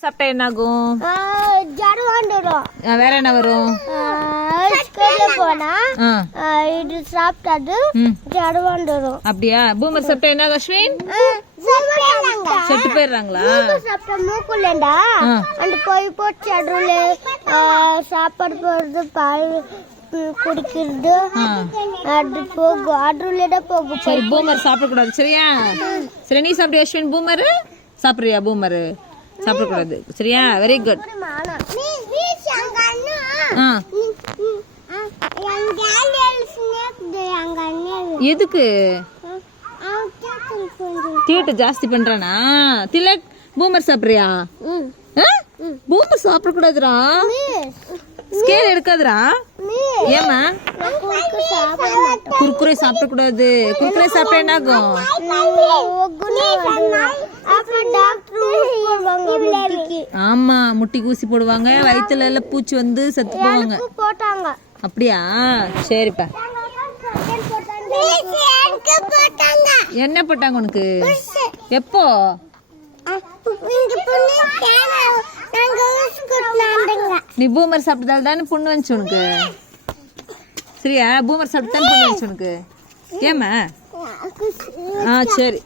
சாப்பிட்டா என்ன ஆகும்? ஜரம் வந்துடும். வேற என்ன வரும்? ஸ்கூல்ல போனா இது சாப்பிட்டாது ஜரம் வந்துடும். அப்படியா? பூமர் சாப்பிட்டா என்ன ஆகும் அஸ்வின்? செத்து போயிடுறாங்களா? சாப்பிட்டா மூக்குலண்டா அந்த போய் போட்டு அடுல சாப்பாடு போடுறது பால் குடிக்கிறது அது போகும் அடுல போகும். சரி பூமர் சாப்பிடக்கூடாது சரியா? சரி நீ சாப்பிடுறியா அஸ்வின்? பூமர் சாப்பிடுறியா? பூமர் சாப்பிடக்கூடாது சரியா? Very good. எதுக்கு தீட்டு ஜாஸ்தி பண்றானா? திலக் பூமர் சாப்பிடுறியா? பூமர் சாப்பிடக்கூடாதுரா, ஸ்கேல் எடுக்காதுரா. ஏமா? குர்குரே சாப்பிடக்கூடாது. குர்குரே சாப்பிட்டா என்ன ஆகும்? ஆமா முட்டிக்கு ஊசி போடுவாங்க, வயிற்றுல எல்லாம் பூச்சி வந்து செத்து போவாங்க. அப்படியா? சரிப்பா. என்ன போட்டாங்க உனக்கு? எப்போ? நீ பூமர் சாப்பிட்டதால தானே புண்ணு வந்துச்சு உனக்கு சரியா? பூமர் சாப்பிட்டு தானே புண்ணு வந்துச்சு உனக்கு. ஏமா? சரி.